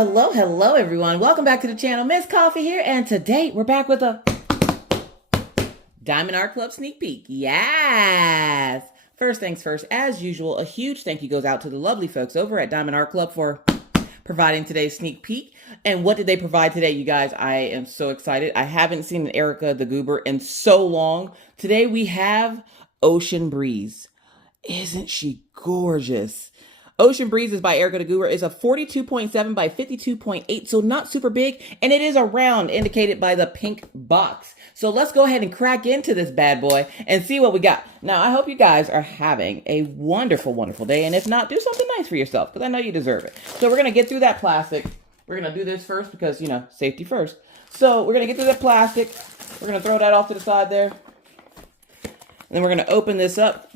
Hello, everyone. Welcome back to the channel. Miss Coffee here, and today we're back with a Diamond Art Club sneak peek. Yes! First things first, as usual, a huge thank you goes out to the lovely folks over at Diamond Art Club for providing today's sneak peek. And what did they provide today, you guys? I am so excited. I haven't seen an Erica the Goober in so long. Today we have Ocean Breeze. Isn't she gorgeous? Ocean Breeze is by Erica the Goober. It's a 42.7 by 52.8, so not super big, and it is a round, indicated by the pink box. So let's go ahead and crack into this bad boy and see what we got. Now, I hope you guys are having a wonderful, wonderful day, and if not, do something nice for yourself, because I know you deserve it. So we're going to get through that plastic. We're going to do this first because, you know, safety first. So we're going to get through that plastic. We're going to throw that off to the side there. And then we're going to open this up.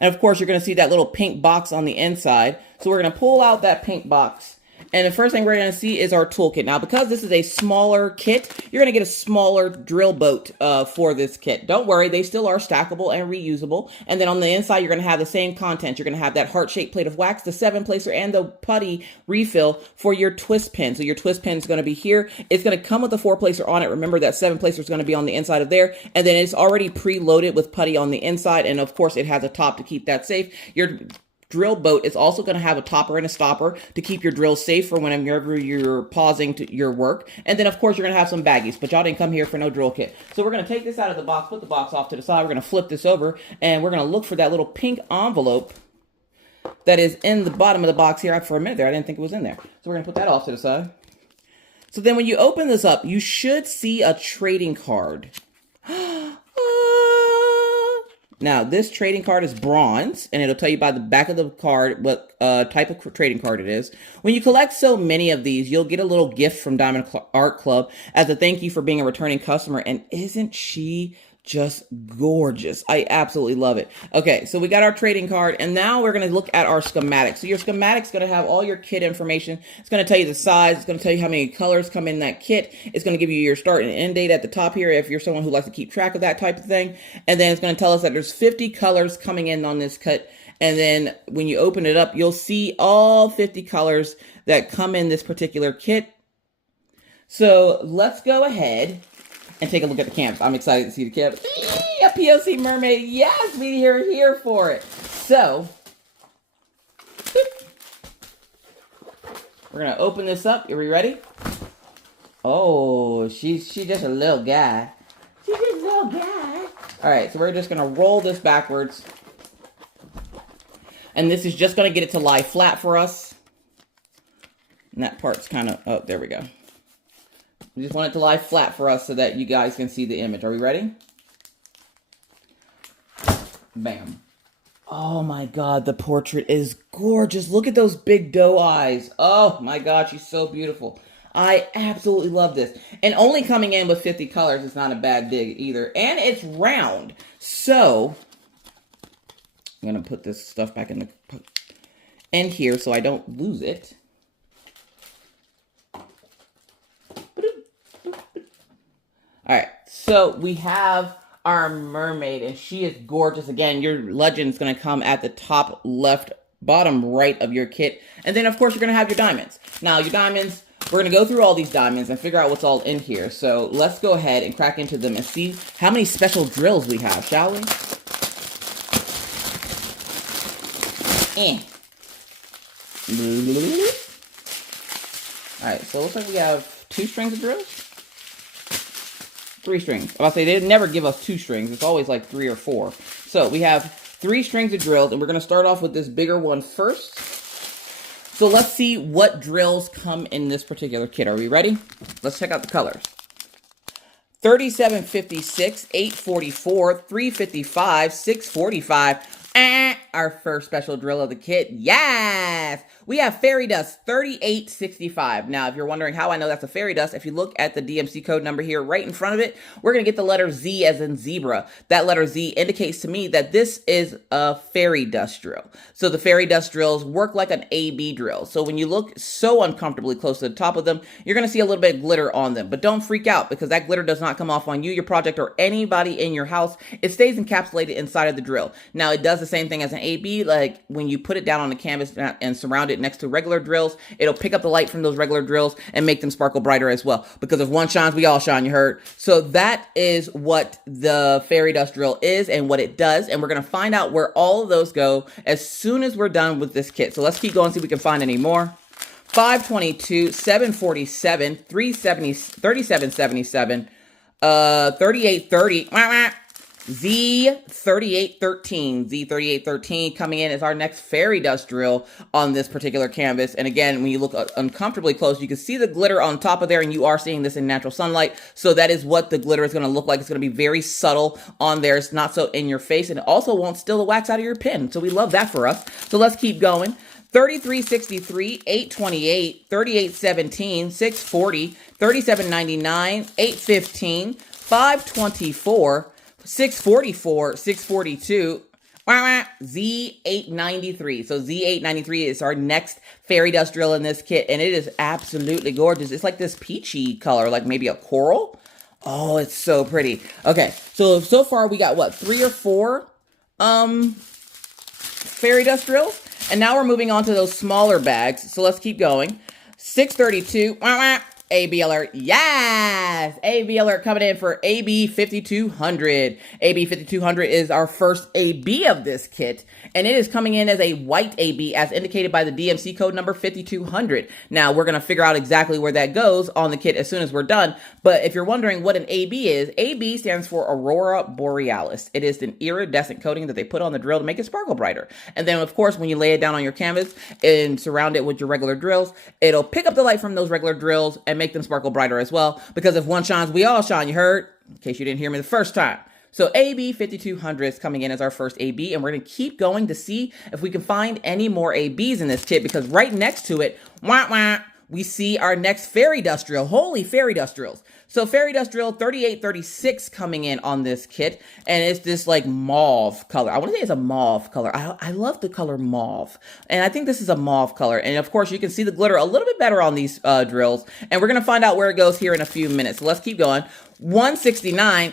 And of course, you're going to see that little pink box on the inside. So we're going to pull out that pink box. And the first thing we're going to see is our toolkit. Now, because this is a smaller kit, you're going to get a smaller drill boat for this kit. Don't worry, they still are stackable and reusable. And then on the inside, you're going to have the same content. You're going to have that heart-shaped plate of wax, the 7-placer, and the putty refill for your twist pin. So your twist pin is going to be here. It's going to come with a 4-placer on it. Remember that 7-placer is going to be on the inside of there. And then it's already preloaded with putty on the inside. And of course, it has a top to keep that safe. Your drill boat is also going to have a topper and a stopper to keep your drills safe for whenever you're pausing to your work. And then, of course, you're going to have some baggies, but y'all didn't come here for no drill kit. So we're going to take this out of the box, put the box off to the side. We're going to flip this over, and we're going to look for that little pink envelope that is in the bottom of the box here. For a minute there, I didn't think it was in there. So we're going to put that off to the side. So then when you open this up, you should see a trading card. Now, this trading card is bronze, and it'll tell you by the back of the card what type of trading card it is. When you collect so many of these, you'll get a little gift from Diamond Art Club as a thank you for being a returning customer. And isn't she just gorgeous? I absolutely love it. Okay, so we got our trading card, and now we're going to look at our schematic. So your schematic's going to have all your kit information. It's going to tell you the size. It's going to tell you how many colors come in that kit. It's going to give you your start and end date at the top here if you're someone who likes to keep track of that type of thing. And then it's going to tell us that there's 50 colors coming in on this kit. And then when you open it up, you'll see all 50 colors that come in this particular kit. So let's go ahead and take a look at the canvas. I'm excited to see the canvas. A POC mermaid. Yes, we are here for it. So, we're going to open this up. Are we ready? Oh, she's just a little guy. She's just a little guy. All right, so we're just going to roll this backwards. And this is just going to get it to lie flat for us. And that part's kind of, oh, there we go. We just want it to lie flat for us so that you guys can see the image. Are we ready? Bam. Oh my God, the portrait is gorgeous. Look at those big doe eyes. Oh my God, she's so beautiful. I absolutely love this. And only coming in with 50 colors is not a bad dig either. And it's round. So, I'm going to put this stuff back in here so I don't lose it. All right, so we have our mermaid, and she is gorgeous. Again, your legend is going to come at the top left, bottom right of your kit. And then, of course, you're going to have your diamonds. Now, your diamonds, we're going to go through all these diamonds and figure out what's all in here. So let's go ahead and crack into them and see how many special drills we have, shall we? All right, so it looks like we have 2 strings of drills. 3 strings. I'll say they never give us 2 strings. It's always like 3 or 4. So we have 3 strings of drills, and we're going to start off with this bigger one first. So let's see what drills come in this particular kit. Are we ready? Let's check out the colors. 3756, 844, 355, 645. Our first special drill of the kit. Yes! We have Fairy Dust 3865. Now, if you're wondering how I know that's a Fairy Dust, if you look at the DMC code number here right in front of it, we're going to get the letter Z as in zebra. That letter Z indicates to me that this is a Fairy Dust drill. So the Fairy Dust drills work like an AB drill. So when you look so uncomfortably close to the top of them, you're going to see a little bit of glitter on them. But don't freak out, because that glitter does not come off on you, your project, or anybody in your house. It stays encapsulated inside of the drill. Now, it does does the same thing as an AB. Like when you put it down on the canvas and surround it next to regular drills, it'll pick up the light from those regular drills and make them sparkle brighter as well. Because if one shines, we all shine, you heard? So that is what the fairy dust drill is and what it does. And we're going to find out where all of those go as soon as we're done with this kit. So let's keep going, see if we can find any more. 522, 747, 370, 3777, 3830, Z3813. Z3813 coming in as our next fairy dust drill on this particular canvas. And again, when you look uncomfortably close, you can see the glitter on top of there, and you are seeing this in natural sunlight. So that is what the glitter is going to look like. It's going to be very subtle on there. It's not so in your face, and it also won't steal the wax out of your pen. So we love that for us. So let's keep going. 3363, 828, 3817, 640, 3799, 815, 524, 644, 642, Z893. So Z893 is our next fairy dust drill in this kit, and it is absolutely gorgeous. It's like this peachy color, like maybe a coral. Oh, it's so pretty. Okay, so far we got what, 3 or 4 fairy dust drills? And now we're moving on to those smaller bags. So let's keep going. 632, AB alert. Yes! AB alert coming in for AB 5200. AB 5200 is our first AB of this kit, and it is coming in as a white AB as indicated by the DMC code number 5200. Now, we're going to figure out exactly where that goes on the kit as soon as we're done, but if you're wondering what an AB is, AB stands for Aurora Borealis. It is an iridescent coating that they put on the drill to make it sparkle brighter. And then, of course, when you lay it down on your canvas and surround it with your regular drills, it'll pick up the light from those regular drills and make them sparkle brighter as well, because if one shines, we all shine, you heard? In case you didn't hear me the first time. So AB 5200 is coming in as our first AB, and we're going to keep going to see if we can find any more ABs in this kit, because right next to it, we see our next fairy dust drill. Holy fairy dust drills. So fairy dust drill 3836 coming in on this kit, and it's this like mauve color. I want to say it's a mauve color. I love the color mauve, and I think this is a mauve color. And of course, you can see the glitter a little bit better on these drills, and we're going to find out where it goes here in a few minutes. So let's keep going. 169,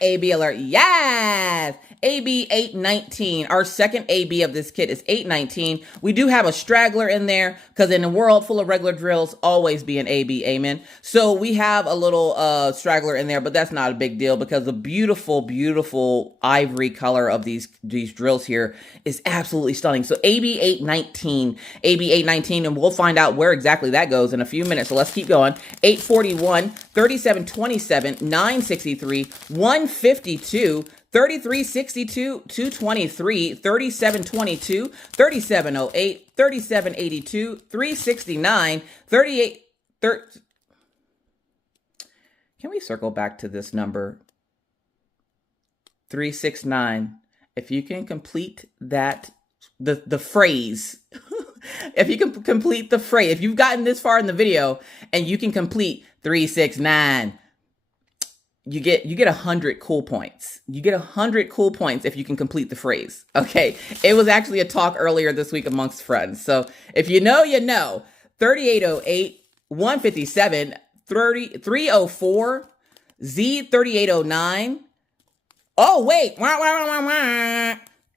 AB alert. Yes! AB 819. Our second AB of this kit is 819. We do have a straggler in there because in a world full of regular drills, always be an AB, amen. So we have a little straggler in there, but that's not a big deal because the beautiful, beautiful ivory color of these drills here is absolutely stunning. So AB 819, AB 819, and we'll find out where exactly that goes in a few minutes. So let's keep going. 841, 3727, 963, 152, 3362, 223, 3722, 3708, 3782, 369, 38, Can we circle back to this number? 369. If you can complete that, the phrase, if you can complete the phrase, if you've gotten this far in the video and you can complete 369, you get 100 cool points. You get 100 cool points if you can complete the phrase. Okay. It was actually a talk earlier this week amongst friends. So if you know, you know. 3808, 157, 304, Z3809. Oh, wait.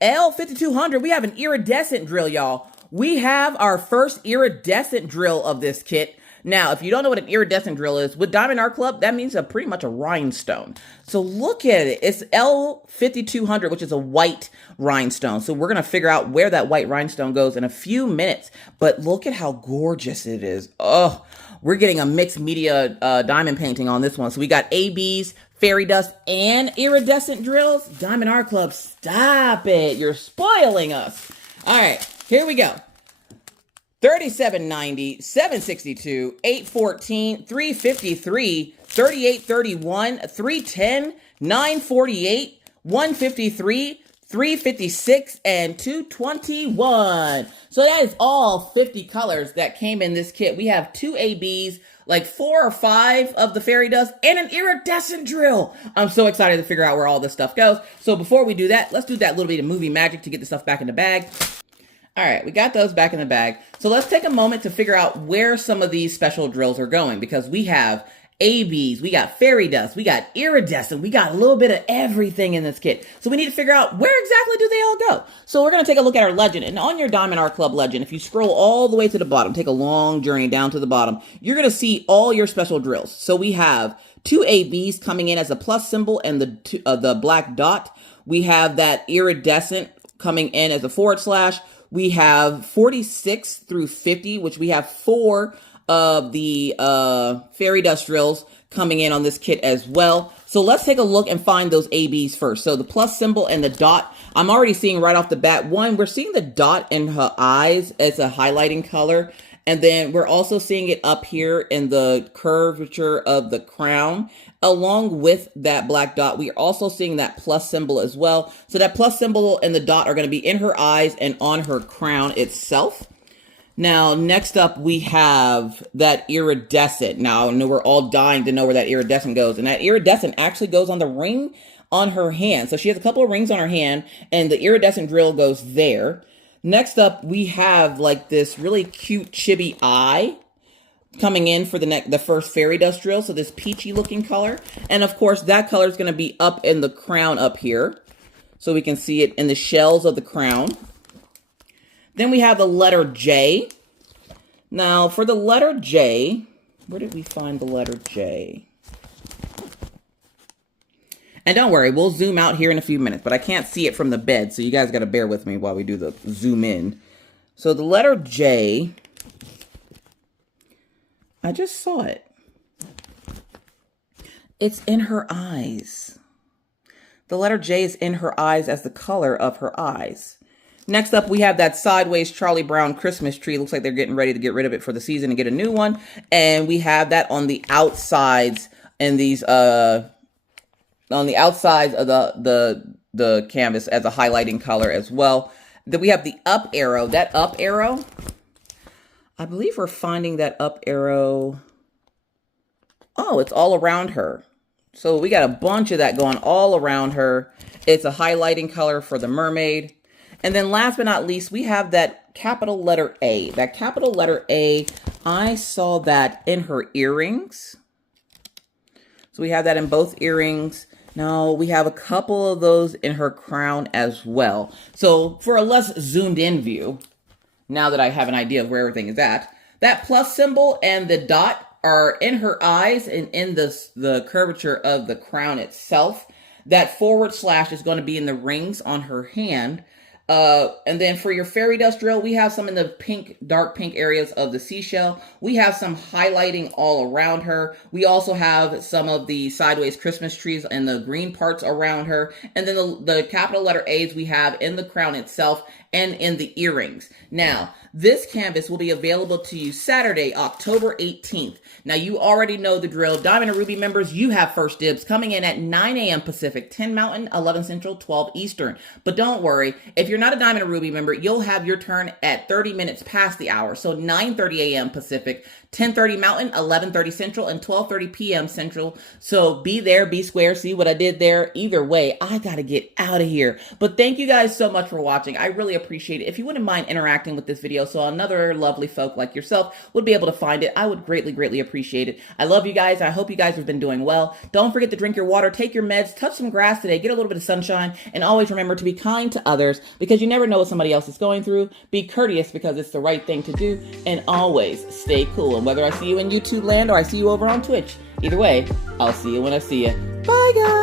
L5200. We have an iridescent drill, y'all. We have our first iridescent drill of this kit. Now, if you don't know what an iridescent drill is, with Diamond Art Club, that means pretty much a rhinestone. So look at it. It's L5200, which is a white rhinestone. So we're going to figure out where that white rhinestone goes in a few minutes. But look at how gorgeous it is. Oh, we're getting a mixed media diamond painting on this one. So we got ABs, fairy dust, and iridescent drills. Diamond Art Club, stop it. You're spoiling us. All right, here we go. 3790, 762, 814, 353, 3831, 310, 948, 153, 356, and 221. So that is all 50 colors that came in this kit. We have 2 ABs, like 4 or 5 of the fairy dust, and an iridescent drill. I'm so excited to figure out where all this stuff goes. So before we do that, let's do that little bit of movie magic to get the stuff back in the bag. All right, we got those back in the bag. So let's take a moment to figure out where some of these special drills are going, because we have ABs, we got fairy dust, we got iridescent, we got a little bit of everything in this kit. So we need to figure out where exactly do they all go. So we're going to take a look at our legend. And on your Diamond Art Club legend, if you scroll all the way to the bottom, take a long journey down to the bottom, you're going to see all your special drills. So we have 2 ABs coming in as a plus symbol and the black dot. We have that iridescent coming in as a /. We have 46 through 50, which we have 4 of the fairy dust drills coming in on this kit as well. So let's take a look and find those ABs first. So the plus symbol and the dot, I'm already seeing right off the bat, one, we're seeing the dot in her eyes as a highlighting color. And then we're also seeing it up here in the curvature of the crown. Along with that black dot, we are also seeing that plus symbol as well. So that plus symbol and the dot are going to be in her eyes and on her crown itself. Now, next up, we have that iridescent. Now, I know we're all dying to know where that iridescent goes. And that iridescent actually goes on the ring on her hand. So she has a couple of rings on her hand, and the iridescent drill goes there. Next up, we have like this really cute chibi eye coming in for the first fairy dust drill. So this peachy looking color. And of course, that color is going to be up in the crown up here. So we can see it in the shells of the crown. Then we have the letter J. Now for the letter J, where did we find the letter J? And don't worry, we'll zoom out here in a few minutes, but I can't see it from the bed, so you guys got to bear with me while we do the zoom in. So the letter J, I just saw it. It's in her eyes. The letter J is in her eyes as the color of her eyes. Next up, we have that sideways Charlie Brown Christmas tree. Looks like they're getting ready to get rid of it for the season and get a new one. And we have that on the outsides and these on the outsides of the canvas as a highlighting color as well. Then we have the up arrow. That up arrow, I believe we're finding that up arrow. Oh, it's all around her. So we got a bunch of that going all around her. It's a highlighting color for the mermaid. And then last but not least, we have that capital letter A. That capital letter A, I saw that in her earrings. So we have that in both earrings. Now we have a couple of those in her crown as well. So for a less zoomed in view, now that I have an idea of where everything is at, that plus symbol and the dot are in her eyes and in the curvature of the crown itself. That / is going to be in the rings on her hand. And then for your fairy dust drill, we have some in the pink, dark pink areas of the seashell. We have some highlighting all around her. We also have some of the sideways Christmas trees and the green parts around her. And then the capital letter A's we have in the crown itself and in the earrings. Now, this canvas will be available to you Saturday, October 18th. Now, you already know the drill. Diamond and Ruby members, you have first dibs coming in at 9 a.m. Pacific, 10 Mountain, 11 Central, 12 Eastern. But don't worry, if you're not a Diamond and Ruby member, you'll have your turn at 30 minutes past the hour. So 9:30 a.m. Pacific, 10:30 Mountain, 11:30 Central, and 12:30 p.m. Central. So be there, be square. See what I did there? Either way, I got to get out of here. But thank you guys so much for watching. I really appreciate it. If you wouldn't mind interacting with this video so another lovely folk like yourself would be able to find it, I would greatly, greatly appreciate it. I love you guys. I hope you guys have been doing well. Don't forget to drink your water, take your meds, touch some grass today, get a little bit of sunshine, and always remember to be kind to others because you never know what somebody else is going through. Be courteous because it's the right thing to do, and always stay cool. And whether I see you in YouTube land or I see you over on Twitch, either way, I'll see you when I see you. Bye, guys.